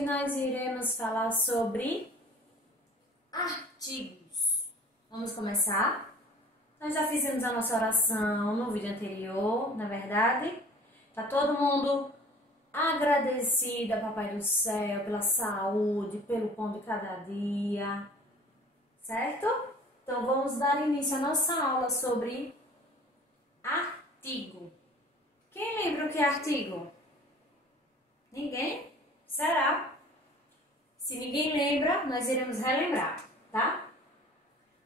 Hoje nós iremos falar sobre artigos. Vamos começar? Nós já fizemos a nossa oração no vídeo anterior, na verdade. Tá todo mundo agradecido a Papai do Céu pela saúde, pelo pão de cada dia, certo? Então vamos dar início à nossa aula sobre artigo. Quem lembra o que é artigo? Ninguém? Será? Se ninguém lembra, nós iremos relembrar, tá?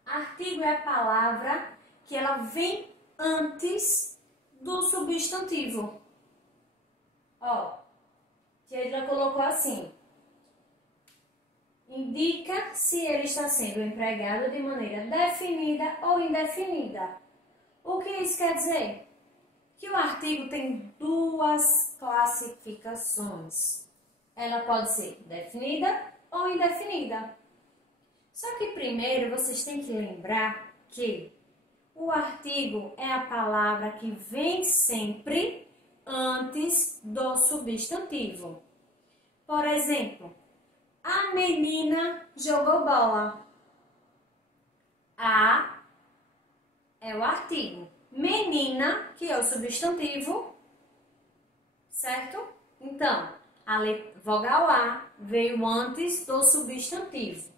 Artigo é a palavra que ela vem antes do substantivo. Ó, que ela colocou assim. Indica se ele está sendo empregado de maneira definida ou indefinida. O que isso quer dizer? Que o artigo tem duas classificações. Ela pode ser definida ou indefinida. Só que primeiro vocês têm que lembrar que o artigo é a palavra que vem sempre antes do substantivo. Por exemplo, a menina jogou bola. A é o artigo. Menina, que é o substantivo, certo? Então, a vogal A veio antes do substantivo.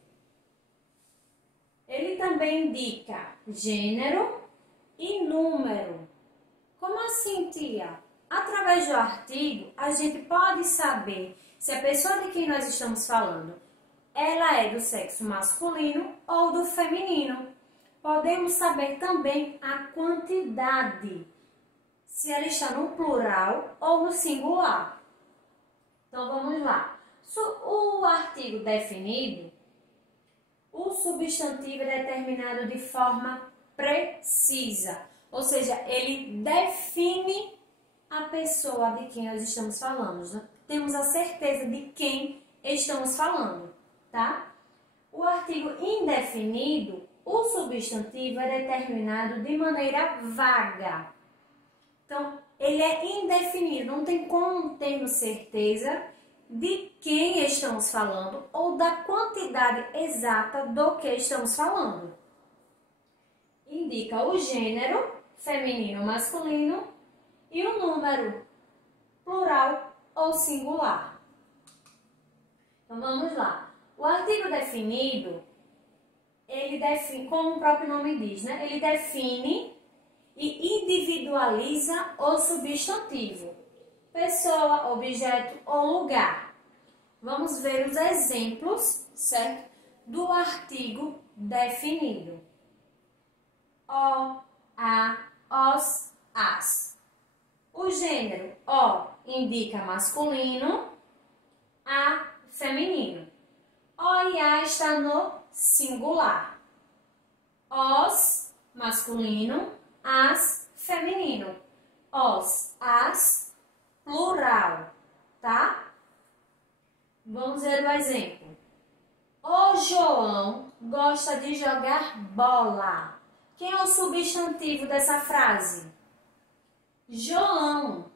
Ele também indica gênero e número. Como assim, tia? Através do artigo, a gente pode saber se a pessoa de quem nós estamos falando, ela é do sexo masculino ou do feminino. Podemos saber também a quantidade, se ela está no plural ou no singular. Então, vamos lá. O artigo definido, o substantivo é determinado de forma precisa. Ou seja, ele define a pessoa de quem nós estamos falando. Né? Temos a certeza de quem estamos falando, tá? O artigo indefinido, o substantivo é determinado de maneira vaga. Então, ele é indefinido, não tem como termos certeza de quem estamos falando ou da quantidade exata do que estamos falando. Indica o gênero, feminino ou masculino, e o número, plural ou singular. Então, vamos lá. O artigo definido, ele define, como o próprio nome diz, né? Ele define e individualiza o substantivo, pessoa, objeto ou lugar. Vamos ver os exemplos, certo? Do artigo definido. O, a, os, as. O gênero O indica masculino, A feminino. O e a está no singular. Os masculino, as feminino. Os, as, plural, tá? Vamos ver o exemplo. O João gosta de jogar bola. Quem é o substantivo dessa frase? João.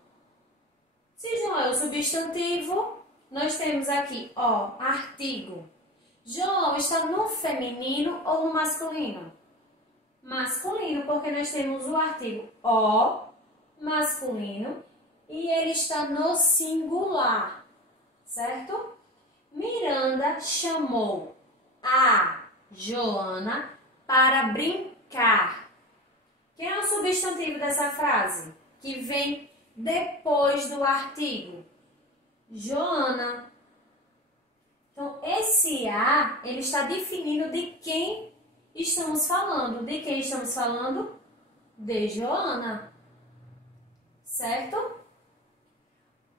Se João é o substantivo, nós temos aqui, ó, artigo. João está no feminino ou no masculino? Masculino, porque nós temos o artigo o, masculino, e ele está no singular, certo? Miranda chamou a Joana para brincar. Quem é o substantivo dessa frase? Que vem depois do artigo? Joana. Então, esse a, ele está definindo de quem estamos falando. De quem estamos falando? De Joana. Certo?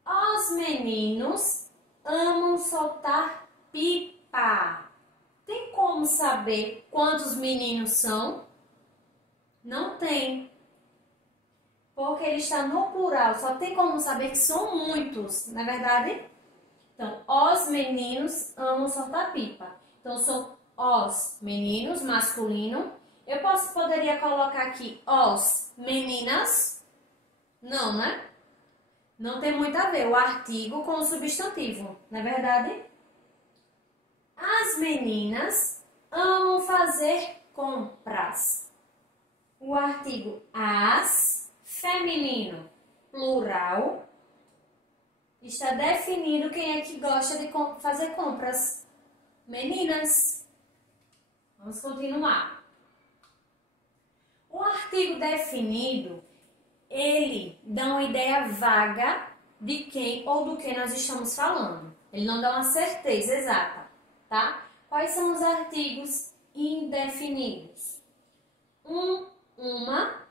Os meninos amam soltar pipa. Tem como saber quantos meninos são? Não tem. Porque ele está no plural. Só tem como saber que são muitos, não é verdade? Então, os meninos amam soltar pipa. Então, são os meninos, masculino. Eu poderia colocar aqui os meninas. Não, né? Não tem muito a ver o artigo com o substantivo, não é verdade? As meninas amam fazer compras. O artigo as, feminino, plural, está definido quem é que gosta de fazer compras. Meninas. Vamos continuar. O artigo definido, ele dá uma ideia vaga de quem ou do que nós estamos falando. Ele não dá uma certeza exata, tá? Quais são os artigos indefinidos? Uma,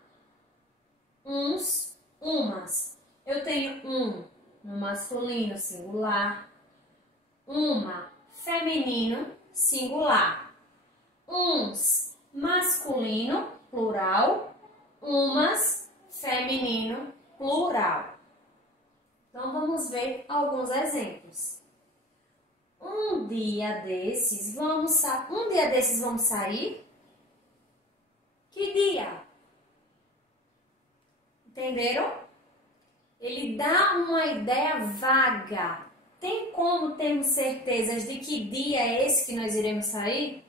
uns, umas. Eu tenho um no masculino singular, uma feminino singular, uns masculino plural, umas feminino plural. Então vamos ver alguns exemplos. Um dia desses vamos sair? Que dia? Entenderam? Ele dá uma ideia vaga. Tem como termos certezas de que dia é esse que nós iremos sair?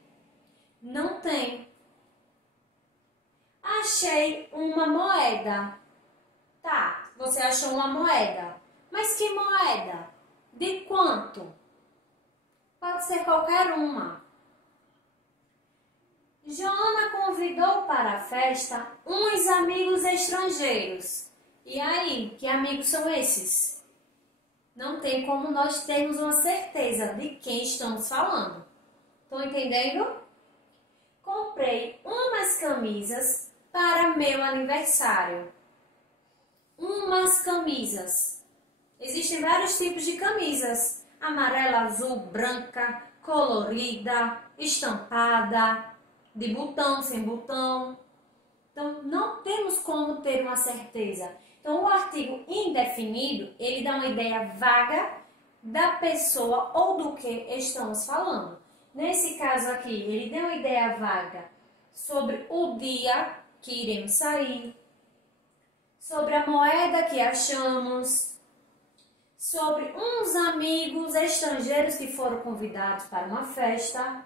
Não tem. Achei uma moeda. Tá, você achou uma moeda. Mas que moeda? De quanto? Pode ser qualquer uma. Joana convidou para a festa uns amigos estrangeiros. E aí, que amigos são esses? Não tem como nós termos uma certeza de quem estamos falando. Estão entendendo? Comprei umas camisas para meu aniversário. Umas camisas. Existem vários tipos de camisas. Amarela, azul, branca, colorida, estampada, de botão, sem botão. Então, não temos como ter uma certeza. Então, o artigo indefinido, ele dá uma ideia vaga da pessoa ou do que estamos falando. Nesse caso aqui, ele deu uma ideia vaga sobre o dia que iremos sair, sobre a moeda que achamos, sobre uns amigos estrangeiros que foram convidados para uma festa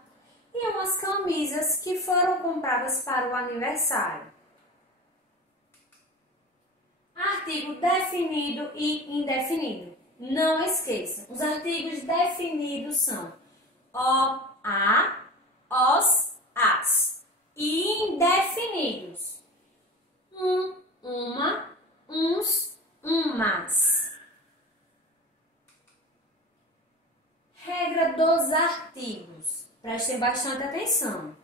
e umas camisas que foram compradas para o aniversário. Artigo definido e indefinido. Não esqueça, os artigos definidos são o, a, os, as. E indefinidos. Uma, uns, umas. Regra dos artigos. Prestem bastante atenção.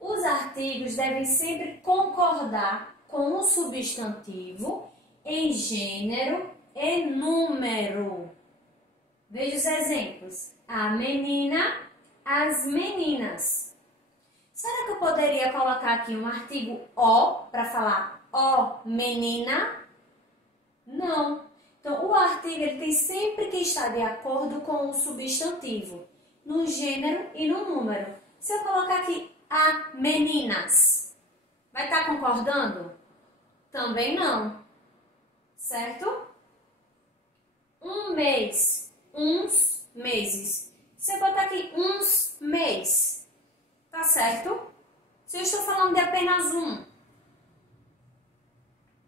Os artigos devem sempre concordar com o substantivo em gênero e número. Veja os exemplos. A menina, as meninas. Será que eu poderia colocar aqui um artigo o para falar ó menina? Não. Então, o artigo ele tem sempre que estar de acordo com o substantivo, no gênero e no número. Se eu colocar aqui a meninas, vai estar concordando? Também não. Certo? Um mês, uns meses. Se eu botar aqui uns mês, tá certo? Se eu estou falando de apenas um.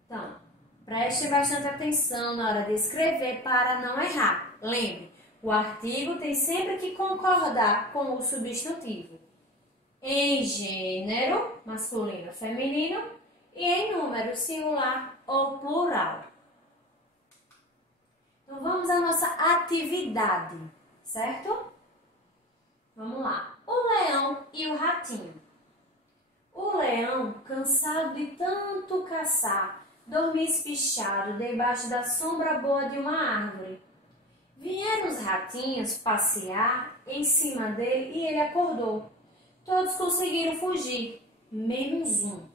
Então, preste bastante atenção na hora de escrever para não errar. Lembre, o artigo tem sempre que concordar com o substantivo. Em gênero, masculino ou feminino, e em número, singular ou plural. Então, vamos à nossa atividade, certo? Vamos lá. O leão e o ratinho. O leão, cansado de tanto caçar, dormia espichado debaixo da sombra boa de uma árvore. Vieram os ratinhos passear em cima dele e ele acordou. Todos conseguiram fugir, menos um,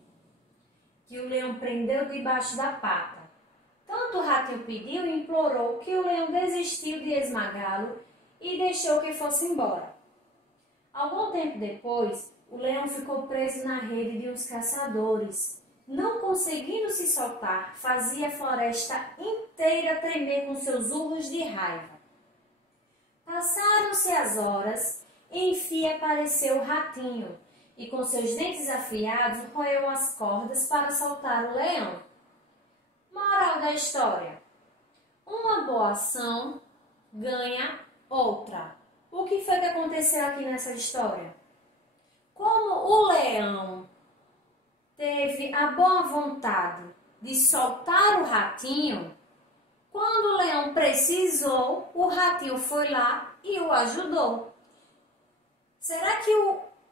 que o leão prendeu debaixo da pata. Tanto o ratinho pediu e implorou que o leão desistiu de esmagá-lo e deixou que fosse embora. Algum tempo depois, o leão ficou preso na rede de uns caçadores. Não conseguindo se soltar, fazia a floresta inteira tremer com seus urros de raiva. Passaram-se as horas enfim apareceu o ratinho e com seus dentes afiados roeu as cordas para soltar o leão. Moral da história: uma boa ação ganha outra. O que foi que aconteceu aqui nessa história? Como o leão teve a boa vontade de soltar o ratinho, quando o leão precisou, o ratinho foi lá e o ajudou. Será que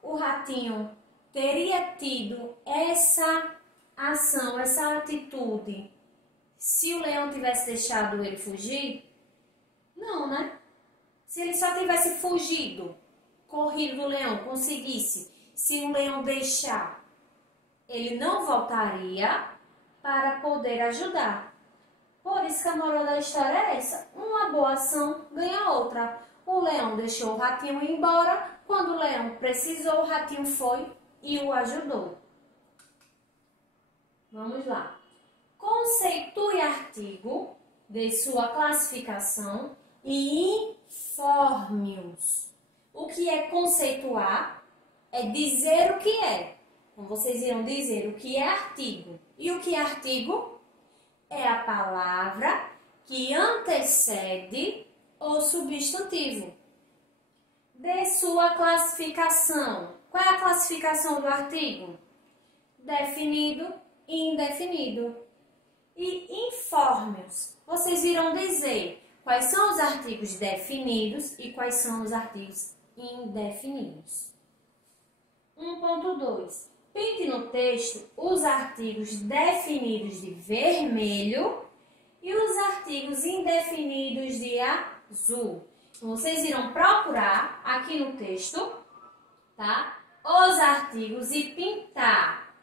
o ratinho teria tido essa ação, essa atitude, se o leão tivesse deixado ele fugir? Não, né? Se ele só tivesse fugido, corrido do leão, conseguisse, se o leão deixar, ele não voltaria para poder ajudar. Por isso que a moral da história é essa: uma boa ação ganha outra. O leão deixou o ratinho ir embora, quando o leão precisou, o ratinho foi e o ajudou. Vamos lá. Conceitue artigo, dê sua classificação e informe-os. O que é conceituar? É dizer o que é. Então, vocês irão dizer o que é artigo. E o que é artigo? É a palavra que antecede o substantivo. Dê sua classificação. Qual é a classificação do artigo? Definido e indefinido. E informe-os. Vocês irão dizer quais são os artigos definidos e quais são os artigos indefinidos. 1.2. Pinte no texto os artigos definidos de vermelho e os artigos indefinidos de azul. Então, vocês irão procurar aqui no texto, tá? Os artigos e pintar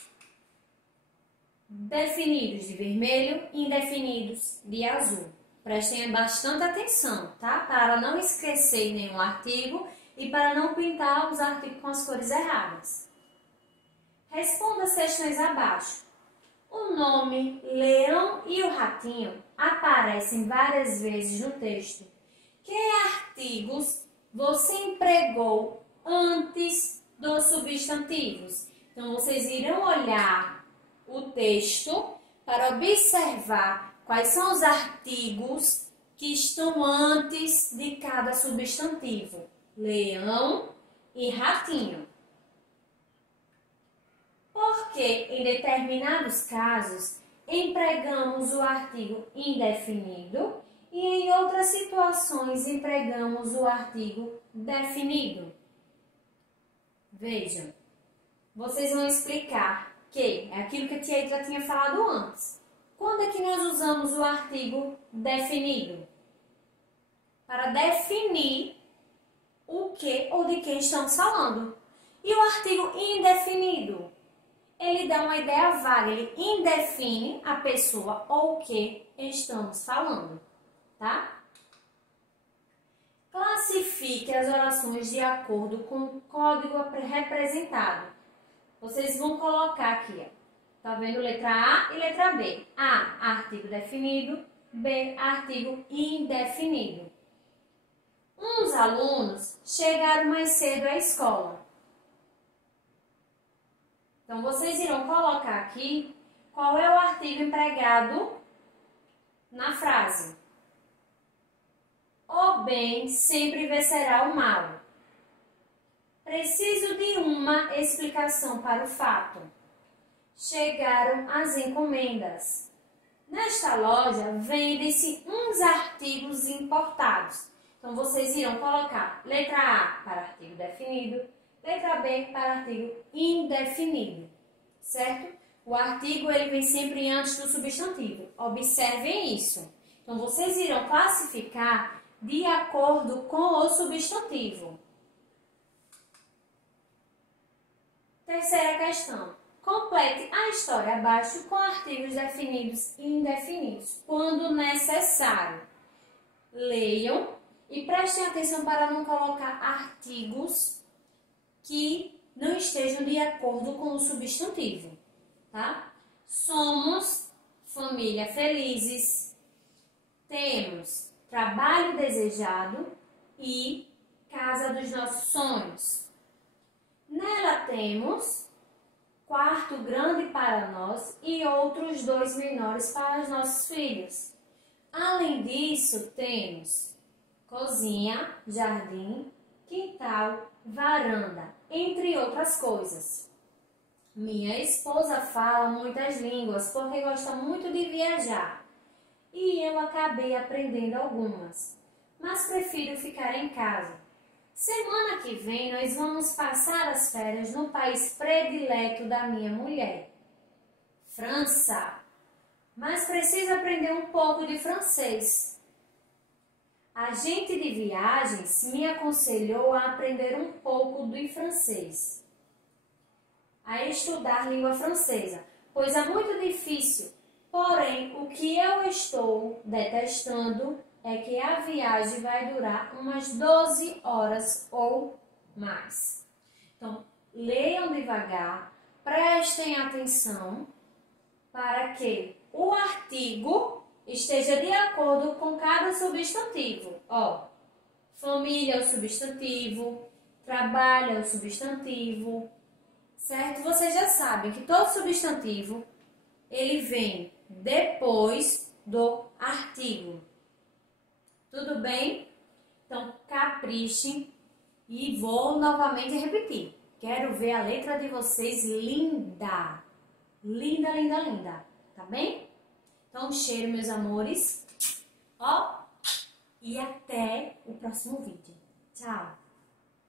definidos de vermelho e indefinidos de azul. Prestem bastante atenção, tá? Para não esquecer nenhum artigo e para não pintar os artigos com as cores erradas. Responda as questões abaixo. O nome leão e o ratinho aparecem várias vezes no texto. Que artigos você empregou antes dos substantivos? Então, vocês irão olhar o texto para observar quais são os artigos que estão antes de cada substantivo. Leão e ratinho. Porque em determinados casos empregamos o artigo indefinido e em outras situações empregamos o artigo definido. Vejam, vocês vão explicar que é aquilo que a tia já tinha falado antes. Quando é que nós usamos o artigo definido? Para definir o que ou de quem estamos falando. E o artigo indefinido? Ele dá uma ideia vaga, ele indefine a pessoa ou o que estamos falando, tá? Classifique as orações de acordo com o código representado. Vocês vão colocar aqui, ó. Tá vendo letra A e letra B? A, artigo definido. B, artigo indefinido. Uns alunos chegaram mais cedo à escola. Então, vocês irão colocar aqui qual é o artigo empregado na frase. O bem sempre vencerá o mal. Preciso de uma explicação para o fato. Chegaram as encomendas. Nesta loja vende-se uns artigos importados. Então, vocês irão colocar letra A para artigo definido, letra B para artigo indefinido, certo? O artigo ele vem sempre antes do substantivo. Observem isso. Então, vocês irão classificar de acordo com o substantivo. Terceira questão. Complete a história abaixo com artigos definidos e indefinidos, quando necessário. Leiam e prestem atenção para não colocar artigos que não estejam de acordo com o substantivo, tá? Somos família felizes, temos trabalho desejado e casa dos nossos sonhos. Nela temos quarto grande para nós e outros 2 menores para os nossos filhos. Além disso, temos cozinha, jardim, quintal, varanda, entre outras coisas. Minha esposa fala muitas línguas porque gosta muito de viajar e eu acabei aprendendo algumas, mas prefiro ficar em casa. Semana que vem nós vamos passar as férias no país predileto da minha mulher, França, mas preciso aprender um pouco de francês. A agente de viagens me aconselhou a aprender um pouco de francês, a estudar língua francesa, pois é muito difícil. Porém, o que eu estou detestando é que a viagem vai durar umas 12 horas ou mais. Então, leiam devagar, prestem atenção para que o artigo esteja de acordo com cada substantivo. Ó, família é o substantivo, trabalho é o substantivo, certo? Vocês já sabem que todo substantivo ele vem depois do artigo. Tudo bem? Então, caprichem e vou novamente repetir. Quero ver a letra de vocês linda. Linda, linda, linda. Tá bem? Então, um cheiro, meus amores. Ó, e até o próximo vídeo. Tchau!